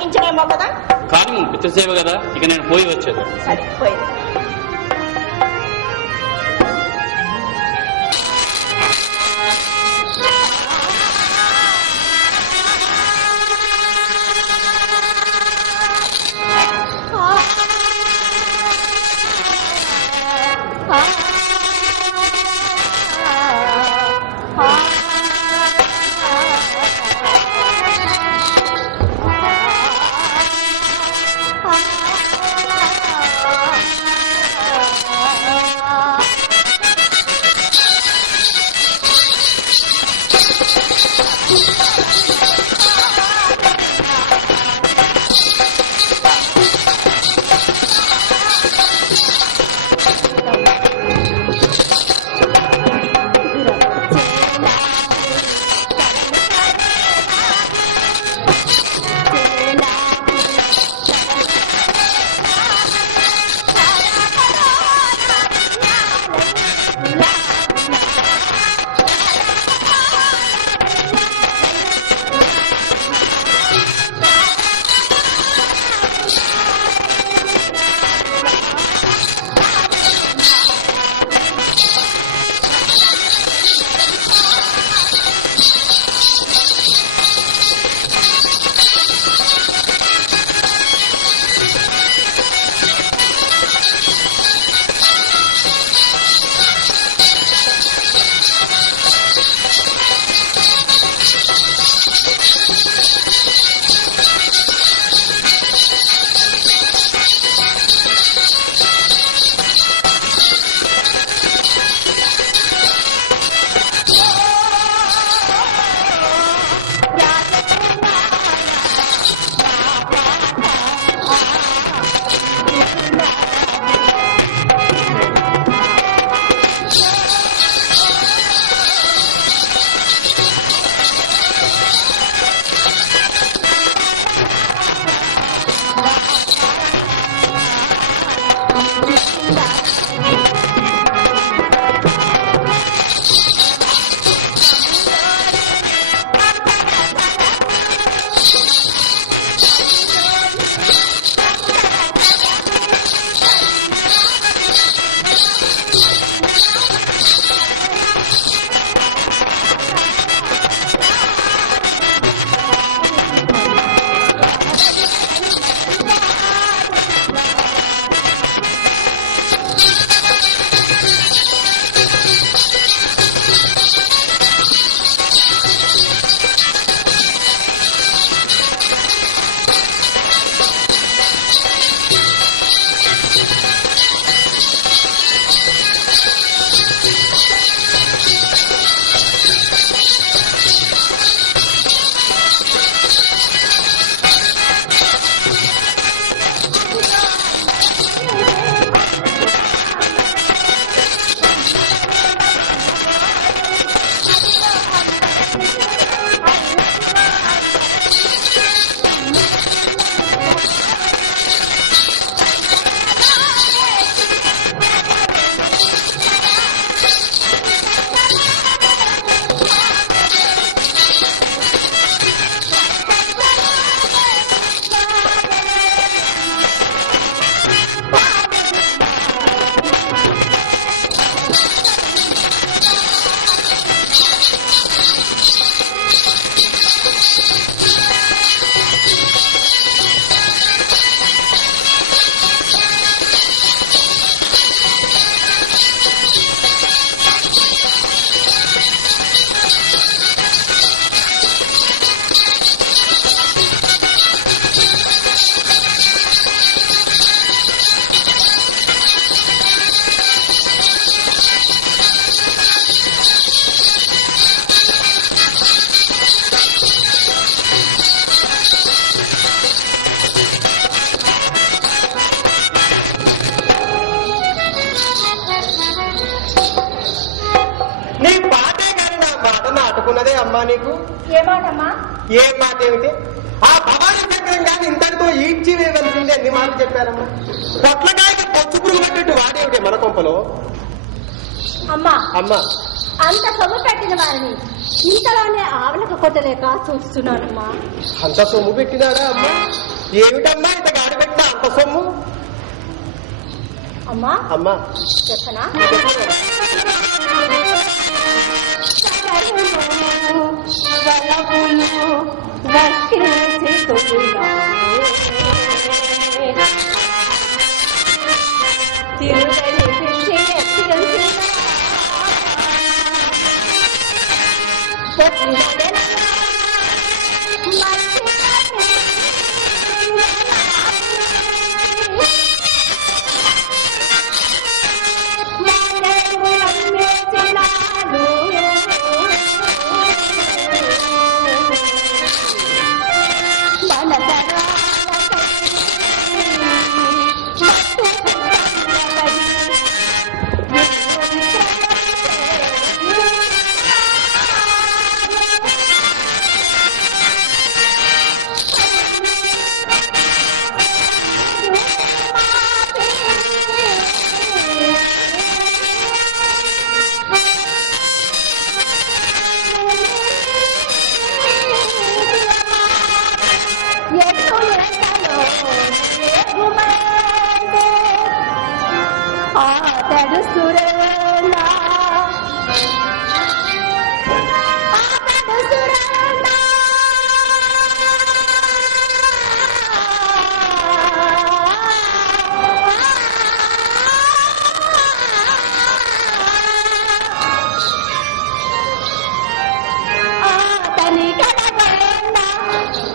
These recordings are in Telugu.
కలిగించడేమో కదా. కానీ పితృసేవ కదా, ఇక నేను పోయి వచ్చేది. సరే పోయింది. నాటుకున్నదే అమ్మా నీకు. ఏ మాటమ్మా? ఏం మాట ఏమిటి? ఆ భవానీ చక్రం కానీ ఇంతటితో ఈడ్చి వేయవలసింది ఎన్ని మాటలు చెప్పారమ్మా. పొట్లకాయకి పచ్చి పురుగు పట్టినట్టు వాడేవిటే మన కొంపలో. అమ్మా అమ్మా అంత సొమ్ము పెట్టిన వారిని ఇంతలోనే ఆవలకు కొట్టలేక చూస్తున్నానమ్మా. అంత సొమ్ము పెట్టినాడా అమ్మా? ఏమిటమ్మా ఇంత గాడి పెట్టిన అంత సొమ్ము? అమ్మా అమ్మా చెప్పనా?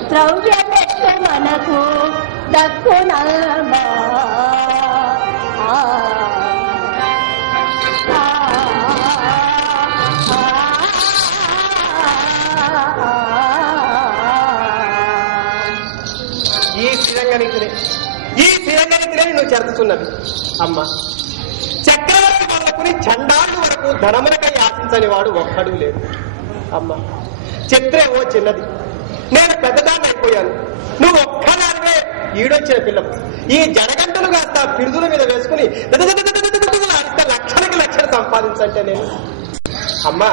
ద్రవ్య మనకు దక్కునా ఈ శ్రీరంగనికినే నువ్వు చెరుతున్నది అమ్మ. చక్రవర్తి వాళ్ళకుని చండాలు వరకు ధనమునకై ఆశించని వాడు ఒక్కడూ లేదు అమ్మ. చిత్రేమో చిన్నది, నేను పెద్దదాన్ని అయిపోయాను. నువ్వు ఒక్కదానివే ఈడొచ్చిన పిల్లం. ఈ జడగంటలు కాస్త పిడుదుల మీద వేసుకుని ఆడిస్తే లక్షలకి లక్షలు సంపాదించంటే నేను అమ్మా.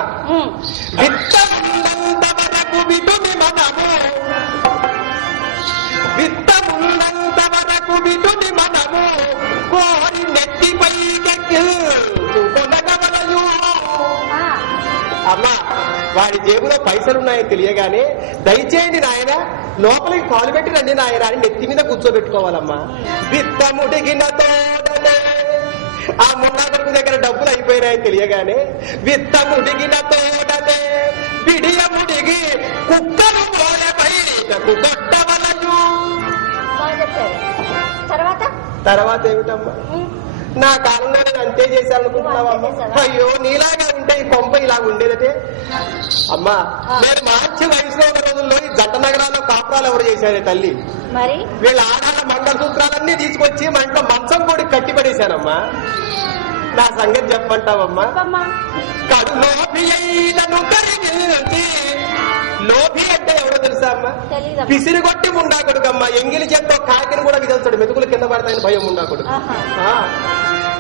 విత్తమున్నంత వరకు విటుని మనము, విత్తమున్నంత వరకు విటుని మనము కోరి నెట్టిపై కొనగవలయు. అమ్మా, వాడి జేబులో పైసలున్నాయని తెలియగానే దయచేయండి నాయన, లోపలికి కాలు పెట్టి రండి నాయన అని నెత్తి మీద కూర్చోబెట్టుకోవాలమ్మా. విత్తముడిగిన తోడనే, ఆ మున్నాగరకు దగ్గర డబ్బులు అయిపోయినాయని తెలియగానే విత్తముడిగిన తోడనే విడియముడిగి కుక్కలు పోయపై కొట్టవలయు. తర్వాత ఏమిటమ్మా, నా కాలంలో నేను అంతే చేశాననుకుంటున్నావమ్మా? అయ్యో, నీలాగా ఉంటే ఈ కొంప ఇలా ఉండేదటే అమ్మా. నేను మార్చి వయసులో ఉన్న రోజుల్లో ఈ జంట నగరాల్లో కాపురాలు ఎవరు చేశారే తల్లి? మరి వీళ్ళ ఆడాళ్ళ మంగళసూత్రాలన్నీ తీసుకొచ్చి మా ఇంట్లో మంచం కూడా కట్టి పడేశానమ్మా. నా సంగతి చెప్పంటావమ్మా? కడులోభి అయినను కరిగించి, లోభి అంటే ఎవరో తెలుసా అమ్మా? పిసిరి కొట్టి ఉండాకొడుకమ్మా. ఎంగిలి చేత్తో కాకిని కూడా విదల్తాడు, మెతుకులు కింద పడతాయని భయం ఉండాకొడు.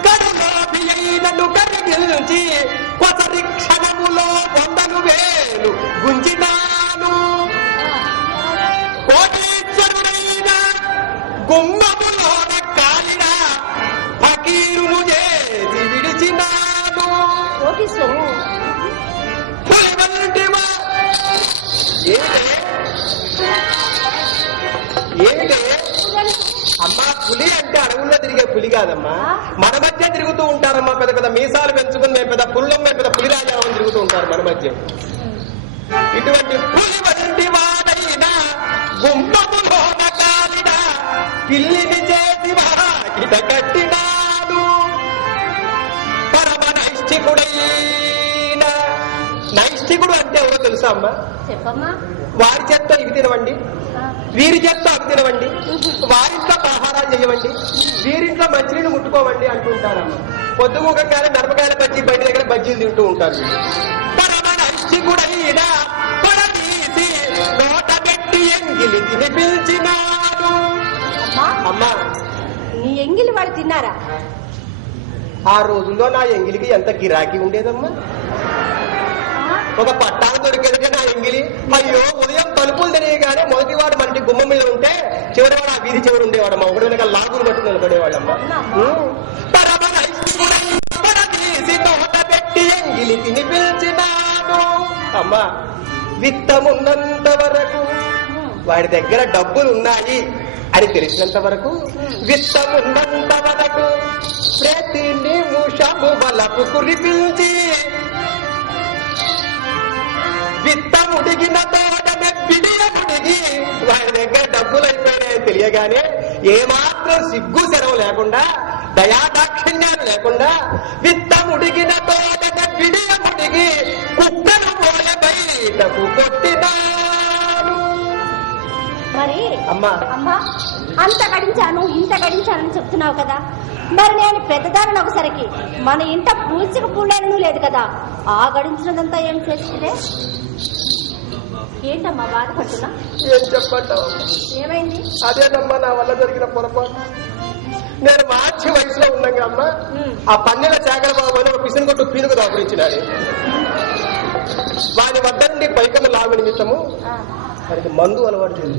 కడులోభి అయినను కరిగించి కొసరి క్షణములో 100,000 గుంజినాను. కోటీశ్వరుడైన గుమ్మములోన కాలిన ఫకీరును చేసి విడిచినాను. ఏమిటే అమ్మా, పులి అంటే అడవుల్లో తిరిగే పులి కాదమ్మా, మన మధ్య తిరుగుతూ ఉంటారమ్మా. పెద్ద పెద్ద మీసాలు పెంచుకుని మేము పెద్ద పుల్లం, మేము పెద్ద పులి రాజామని తిరుగుతూ ఉంటారు మన మధ్య. ఇటువంటి పులి వంటి వాడైన గుమ్మములోన కాలిన పిల్లిని చేసి వాకిట కట్టినాడు. పరమ నైష్ఠికుడైన, నైష్ఠికుడు అంటే ఎవరో తెలుసా అమ్మా? చెప్పమ్మా. వారి చేత్తో ఇవి తినవండి, వీరి చేత్తో అవి తినవండి, వారింట్లో ఆహారాలు చేయవండి, వీరింట్లో మంచినీళ్ళు ముట్టుకోవండి అంటుంటారమ్మా. పొద్దుగూకగానే మిరపకాయల బజ్జీ బయట దగ్గర బజ్జీలు తింటూ ఉంటారు. పరమ నైష్ఠికుడైన పడతీసి నోట పెట్టి ఎంగిలి తినిపించినాడు. అమ్మా, నీ ఎంగిలి వాడు తిన్నారా? ఆ రోజుల్లో నా ఎంగిలికి ఎంత గిరాకీ ఉండేదమ్మా. ఒక పట్టాలు దొరికేదిగా నా ఎంగిలి. అయ్యో ఉదయం తలుపులు తెలియగానే మొదటి వాడు మన ఇంటి గుమ్మం మీద ఉంటే చివరివాడు ఆ వీధి చివరి ఉండేవాడమ్మా. ఒకటి వెనక లాగులు పట్టుకుని నిలబడేవాళ్ళమ్మా. పెట్టి ఎంగిలి తిని పిలిచినాడు. అమ్మా విత్తమున్నంత వరకు వాడి దగ్గర డబ్బులు ఉన్నాయి అని తెలిసినంత వరకు, విత్తమున్నంత వరకు ప్రతి నిమిషము వలపు కురిపించి, విత్తముడిగిన తోటనే బిడియముడిగి వాడి దగ్గర డబ్బులు అయిపోయాయని తెలియగానే ఏమాత్రం సిగ్గు సెలవు లేకుండా, దయాదాక్షిణ్యాలు లేకుండా, విత్తముడిగిన తోటనే బిడియముడిగి కుక్కను పోయ బయటకు కొట్టినాడు. మరి అమ్మా అమ్మా అంత గడించాను ఇంత గడించానని చెప్తున్నావు కదా, మరి నేను పెద్దదాన్ని ఒకసరికి మన ఇంట పూల్చిక పూలేను లేదు కదా, ఆ గడించినదంతా ఏం చేస్తుంటే ఏంటమ్మా బాధపడుతున్నా? ఏం చెప్పంటావు? ఏమైంది? అదేనమ్మా నా వల్ల జరిగిన పొరపాటు. నేను మార్చి వయసులో ఉన్నాగా అమ్మా, ఆ పన్నెల చాకల బాబు అని ఒక పిసిని కొట్టు పీనుకు దాపురించినాడు. వాని వద్ద నుండి పైకమ్మ లాగు నిమిత్తము వారికి మందు అలవాటు చేయాలి,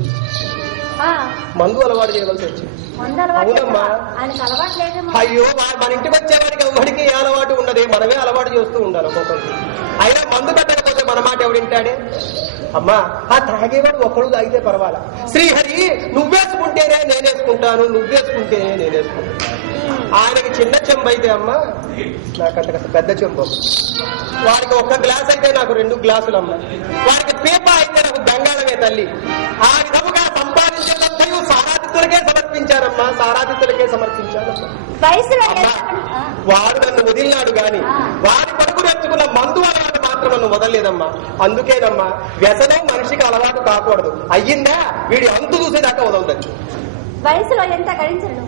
మందు అలవాటు చేయవలసి వచ్చింది. అవునమ్మా. అయ్యో మన ఇంటికి వచ్చేవాడికి ఎవరికి ఏ అలవాటు ఉండదు, మనమే అలవాటు చేస్తూ ఉండాలి ఒక్కొక్కరికి. అయినా మందు పెట్టకపోతే మన మాట ఎవడింటాడే? అమ్మా ఆ తాగేవాడు ఒక్కడు తాగితే పర్వాలా, శ్రీహరి నువ్వేసుకుంటేనే నేనేసుకుంటాను, నువ్వేసుకుంటేనే నేనేసుకుంటాను. ఆయనకి చిన్న చెంబు అయితే అమ్మా, నాకంత పెద్ద చెంబు. వాడికి ఒక్క గ్లాస్ అయితే నాకు 2 గ్లాసులు అమ్మా. వాడికి పీప అయితే నాకు గంగాళమే తల్లి. ఆ విధముగా సంపాదించే సారాతిథులకే సమర్పించారమ్మా, సారాతిథులకే సమర్పించారమ్మా. వాడు నన్ను వదిలినాడు గాని వాడి పరుగు తెచ్చుకున్న మందు అలవాటు మాత్రం నన్ను వదలలేదమ్మా. అందుకేనమ్మా వ్యసనం మనిషికి అలవాటు కాకూడదు. అయ్యిందా వీడి అంతు చూసేదాకా వదలవచ్చు. వయసులో ఎంత గడించను,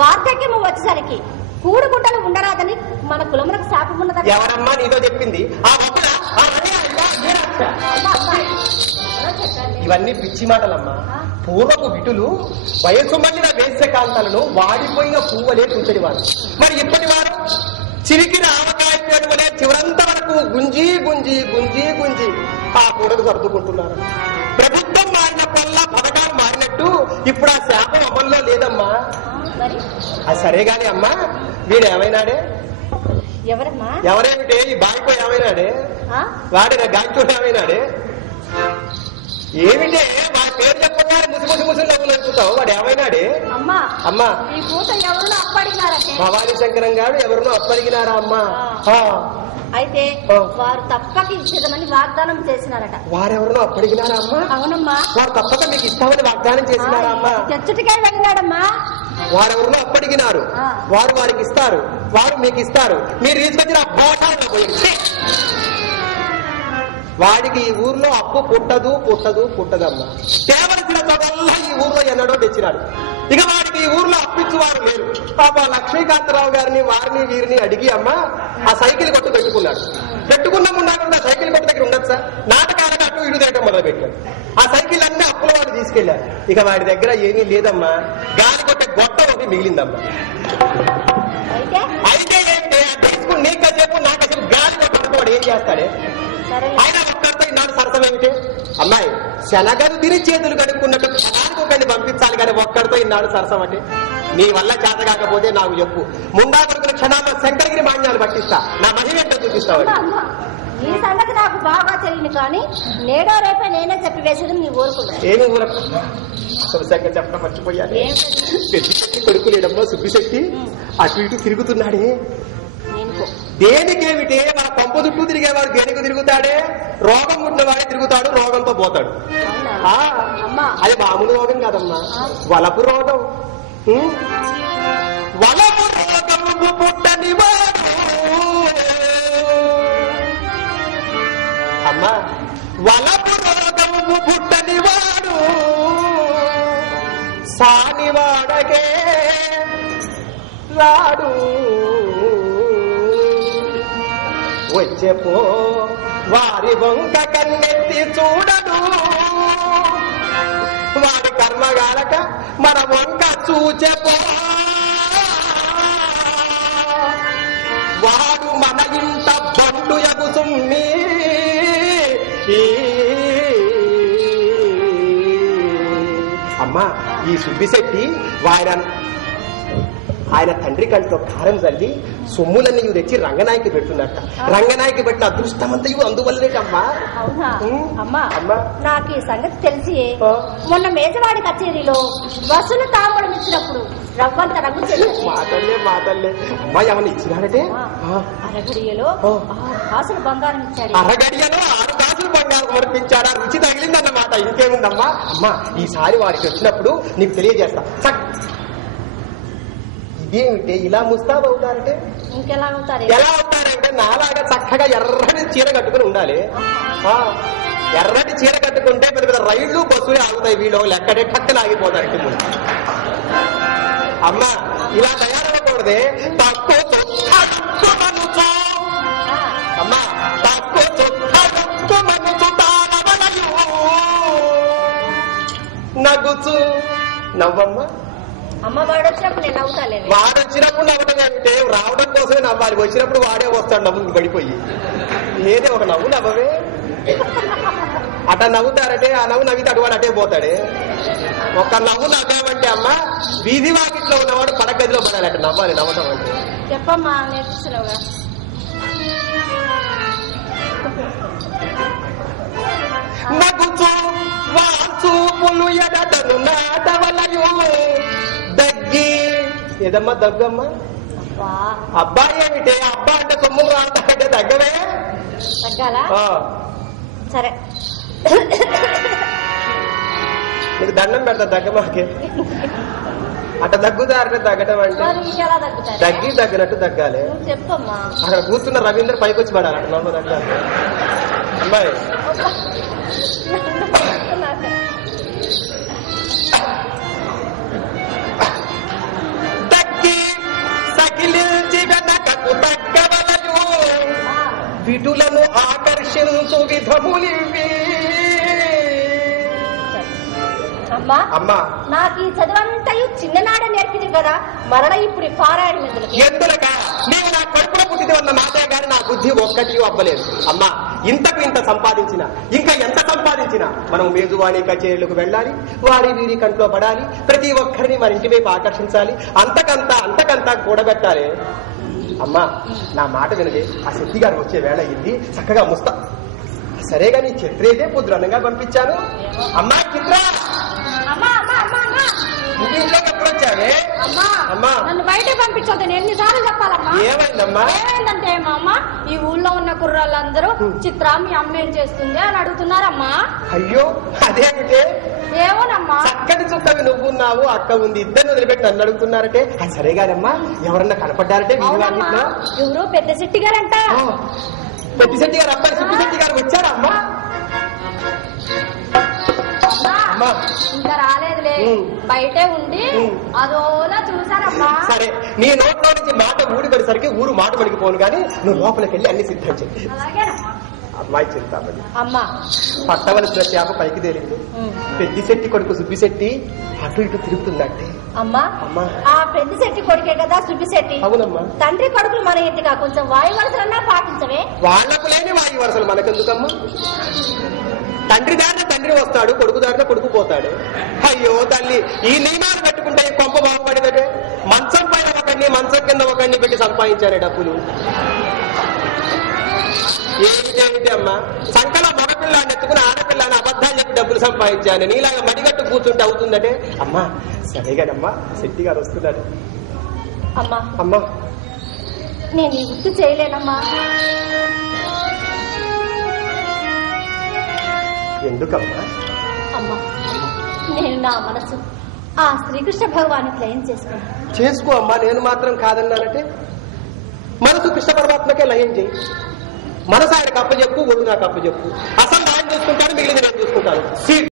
వార్ధక్యము వచ్చేసరికి కూడుకుంటలు ఉండరాదని మన కులములకు శాపం ఉన్నదని ఎవరమ్మా నీతో చెప్పింది? ఇవన్నీ పిచ్చి మాటలమ్మా. పూర్వపు విటులు వయసు మళ్ళిన వేసే కాంతాలను వాడిపోయిన పువ్వులే కూర్చొనివారు. మరి ఇప్పటి వారు చిరికిన ఆవకాయ పేరువలే చివరంత వరకు గుంజి గుంజి గుంజి గుంజి ఆ కూడలు సర్దుకుంటున్నారు. ప్రభుత్వం మారిన పల్ల పథకాలు మారినట్టు ఇప్పుడు ఆ శాపం అమల్లో లేదమ్మా. అది సరే గాని అమ్మా, వీడు ఏమైనాడే? ఎవరమ్మా? ఎవరేమిటే? ఈ బాయికో ఏమైనాడే? వాడిన గాయకుడు ఏమైనాడే? ఏమిటే వాడి పేరు చెప్పగానే ముసి ముసి నవ్వులు అనుకుంటావు. వాడు ఏమైనాడే? అమ్మా భవానీ శంకరం గారు ఎవరినో అప్పడిగినారా అమ్మా? అయితే వారు తప్పక ఇచ్చేదమని వాగ్దానం చేసినారట. వారెవరినో అప్పడిగినారా అమ్మా? అవునమ్మా. వారు తప్పక మీకు ఇస్తామని వాగ్దానం చేసినారా అమ్మా? చచ్చుటికాయ వెళ్ళినాడమ్మా. వారెవరినో అప్పడిగినారు, వారు వారికి ఇస్తారు, వారు మీకు ఇస్తారు. మీరు తీసుకొచ్చిన భోటాలను పోయింది. వాడికి ఈ ఊర్లో అప్పు పుట్టదు పుట్టదు పుట్టదమ్మా. కేవలసిన చదవల్లా ఈ ఊర్లో ఎన్నడో తెచ్చినాడు. ఇక వాడికి ఈ ఊర్లో అప్పించువారు లేరు. పాప లక్ష్మీకాంతరావు గారిని వారిని వీరిని అడిగి అమ్మా ఆ సైకిల్ కొట్టు పెట్టుకున్నాడు. పెట్టుకున్నాకుండా సైకిల్ కొట్టు దగ్గర ఉండదు సార్, నాటకాలకు అటు ఇటు చేయడం మొదలు పెట్టాడు. ఆ సైకిల్ అన్ని అప్పుల వాడు తీసుకెళ్లారు. ఇక వాడి దగ్గర ఏమీ లేదమ్మా, గాలి కొట్టే గొట్ట ఒకటి మిగిలిందమ్మా. అయితే ఏంటంటే తీసుకుని నీకసేపు నాకసేపు గాలి కొట్టడానికి వాడు ఏం చేస్తాడే? ఆయన ఒక్కరితో ఇన్నాడు సరసం ఏమిటి? అమ్మాయి శనగలు తిని చేతులు కడుక్కున్నట్టు క్షణానికి ఒకరిని పంపించాలి కానీ ఒక్కడితో ఇన్నాడు సరసం అంటే. నీ వల్ల చేత కాకపోతే నాకు చెప్పు, ముండా కొడుకున్న క్షణాల్లో శంకరగిరి మాన్యాలు పట్టిస్తా, నా మహిళ ఏంటో చూపిస్తావు. ఈ సంగతి నాకు బాగా తెలియదు కానీ నేడో రేపే నేనే చెప్పి వేసేది నీ ఊరుకున్నా. ఏమి ఊరకు శంకర్ చెప్పడం మర్చిపోయాను. పెద్ద కొడుకు లేడమ్మా సుబ్బిశెట్టి అటు ఇటు తిరుగుతున్నాడే. దేనికేమిటే? మన పంపు చుట్టూ తిరిగేవాడు దేనికి తిరుగుతాడే? రోగం ఉన్నవాడే తిరుగుతాడు, రోగంతో పోతాడు. అది మామూలు రోగం కాదమ్మా, వలపు రోగం. వలపు రోగము పుట్టని వాడు అమ్మా, వలపు రోగము పుట్టని వాడు సానివాడకే రాడు. వచ్చేపో వారి వంక కన్నెత్తి చూడడు, వారి కర్మగాలక మన వంక చూచెపో. వాడు మన ఇంట బండు ఎగుసుమ్మి ఈ సుబ్బిశెట్టి ఆయన తండ్రి కంట్లో కారం చల్లి సొమ్ములన్నీ తెచ్చి రంగనాయకి పెడుతున్నట్ట. రంగనాయకి పెట్టిన అదృష్టమంతయు అందువల్లనేటమ్మా. అవునా అమ్మా? అమ్మా నాకు ఈ సంగతి తెలిసి మొన్న మేజవాడి కచేరీలో వసూలు తాంబూలం ఇచ్చినప్పుడు రవ్వంత రంగు మాటల్లే అమ్మా ఏమన్నా ఇచ్చినాడంటే అరగడియలో 6 కాసులు బంగారం ఇచ్చాడు. అరగడియలో 6 కాసులు బంగారం సమర్పించాడా? రుచి తగిలిందన్నమాట. ఇంకేముందమ్మా. అమ్మా ఈసారి వాడికి వచ్చినప్పుడు నీకు తెలియజేస్తా. ఇదేమిటే ఇలా ముస్తాబవుతారంటే? ఇంకెలా అవుతారు? ఎలా అవుతారంటే నాలాగా చక్కగా ఎర్రటి చీర కట్టుకుని ఉండాలి. ఎర్రటి చీర కట్టుకుంటే పెద్ద పెద్ద రైళ్లు బస్సులు ఆగుతాయి. వీళ్ళు ఎక్కడే టక్కన ఆగిపోతారు. అమ్మా ఇలా తయారవ్వకూడదే. తక్కువ అమ్మా తక్కువ నవ్వుచు నవ్వమ్మా. అమ్మ వాడు వచ్చినప్పుడు నేను నవ్వుతాలే. వాడు వచ్చినప్పుడు నవ్వటం అంటే రావడం కోసమే నవ్వాలి. వచ్చినప్పుడు వాడే వస్తాడు నవ్వుకి పడిపోయి. ఏదే ఒక నవ్వు నవ్వవే. అట నవ్వుతారంటే ఆ నవ్వు నవ్వితే అటువాడు అటే పోతాడే. ఒక నవ్వు నవ్వామంటే అమ్మ వీధి వాకిట్లో ఉన్నవాడు పడగదిలో పడాలి. అట నవ్వాలి. నవ్వటం అంటే చెప్పమ్మా నేర్పిస్తున్నావుగా. నగుచు వాచూపులు ఎడతను నాటవలయు దగ్గి. ఏదమ్మా దగ్గమ్మా? అబ్బాయి ఏమిటే? అబ్బా అంటే సొమ్ములు రాంటే దగ్గవే. తగ్గాలా? సరే నీకు దండం పెడతా దగ్గమాకే. అట్ట దగ్గుతారంటే తగ్గటం అంటే తగ్గినట్టు తగ్గాలి. చెప్పమ్మా. అక్కడ కూర్చున్న రవీంద్ర పైకి వచ్చి పడాలి. అట్లా నమ్మ తగ్గాలి. అమ్మాయి తగ్గి సకిలించి వెనకకు తగ్గవలయు విటులను ఆకర్షించు విధములివి. అమ్మా అమ్మా నాకు ఈ చదువంతయు చిన్ననాడే నేర్పింది కదా, మరణ ఇప్పుడు పారాయణ ఎందులక నీవు నా కడుపులో పుట్టింది ఉన్న మాటే గాని నా బుద్ధి ఒక్కటి అవ్వలేదు. అమ్మా ఇంతకు ఇంత సంపాదించినా ఇంకా ఎంత సంపాదించినా మనం మేజువాణి కచేరీలకు వెళ్ళాలి. వారి వీరి కంట్లో పడాలి. ప్రతి ఒక్కరిని మన ఇంటి వైపు ఆకర్షించాలి. అంతకంతా కూడబెట్టాలి. అమ్మా నా మాట వినదే. ఆ శెట్టి గారు వచ్చే వేళ అయింది. చక్కగా ముస్తా. సరేగా నీ చిత్రేదే పుద్రనంగా పంపించాను. అమ్మా చిత్ర ఇంట్లోకి ఎప్పుడు వచ్చావే? అమ్మా నన్ను బయట పంపించొద్దు. నేను ఎన్నిసార్లు చెప్పాలమ్మా? ఏమైందమ్మా? ఏమైందంటే మా అమ్మ ఈ ఊళ్ళో ఉన్న కుర్రాళ్ళందరూ చిత్ర మీ అమ్మ ఏం చేస్తుంది అని అడుగుతున్నారమ్మా. అయ్యో అదేమిటే? ఏమోనమ్మా. చక్కటి చుక్కవి నువ్వున్నావు, అక్క ఉంది, ఇద్దరిని వదిలిపెట్టి నన్ను అడుగుతున్నారంటే అది సరేగానమ్మా. ఎవరన్నా కనపడ్డారంటే ఎవరో పెద్ద శెట్టి గారంట. పెద్ద శెట్టి గారు అబ్బాయి సుబ్బిశెట్టి గారు వచ్చారా అమ్మా? ఇంకా రాలేదులే, బయటే ఉండి అదోలా చూసారమ్మా. సరే నీ నోట్లో నుంచి మాట ఊడిపడేసరికి ఊరు మాట మడిగిపోను కానీ నువ్వు లోపలికి వెళ్ళి అన్ని సిద్ధం చేయి. అమ్మాయి చెప్తామని అమ్మా పట్టవలసిన చేప పైకి తేలింది. పెద్ద శెట్టి కొడుకు సుబ్బిశెట్టి అటు ఇటు తిరుగుతున్నట్టే. అమ్మా ఆ పెద్ద శెట్టి కొడుకే కదా సుబ్బిశెట్టి. అవునమ్మా. తండ్రి కొడుకులు మన ఇంటిగా కొంచెం వాయు వరుసలన్నా పాటించవే. వాళ్లకు లేని వాయు వరుసలు మనకెందుకమ్మా? తండ్రి దారిన తండ్రి వస్తాడు, కొడుకు దారిన కొడుకు పోతాడు. అయ్యో తల్లి ఈ నియమాలు పెట్టుకుంటే కొంప బాగుపడేదే. మంచం పైన ఒకడిని మంచం కింద ఒకడిని పెట్టి సంపాదించానే డబ్బులు. ఏమిటి అమ్మా? సంకల మగపిల్లాన్ని ఎత్తుకుని ఆడపిల్లని అబద్ధాలు చెప్పి డబ్బులు సంపాదించాను. నీలాగా మడిగట్టు కూర్చుంటే అవుతుందటే. అమ్మా సరేగానమ్మా శెట్టి గారు వస్తున్నాడు. అమ్మా అమ్మా నేను ఈ గుర్తు చేయలేనమ్మా. ఎందుకమ్మా? అమ్మా నేను నా మనసు ఆ శ్రీకృష్ణ భగవానికి లయం చేసుకో అమ్మా. నేను మాత్రం కాదన్నానంటే మనసు కృష్ణ పరమాత్మకే లయం చేయి. మనసు ఆయనకు అప్పచెప్పు, ఒళ్ళు నాకు అప్పచెప్పు. అసలు ఆయన చూసుకుంటాను, మిగిలింది నేను చూసుకుంటాను.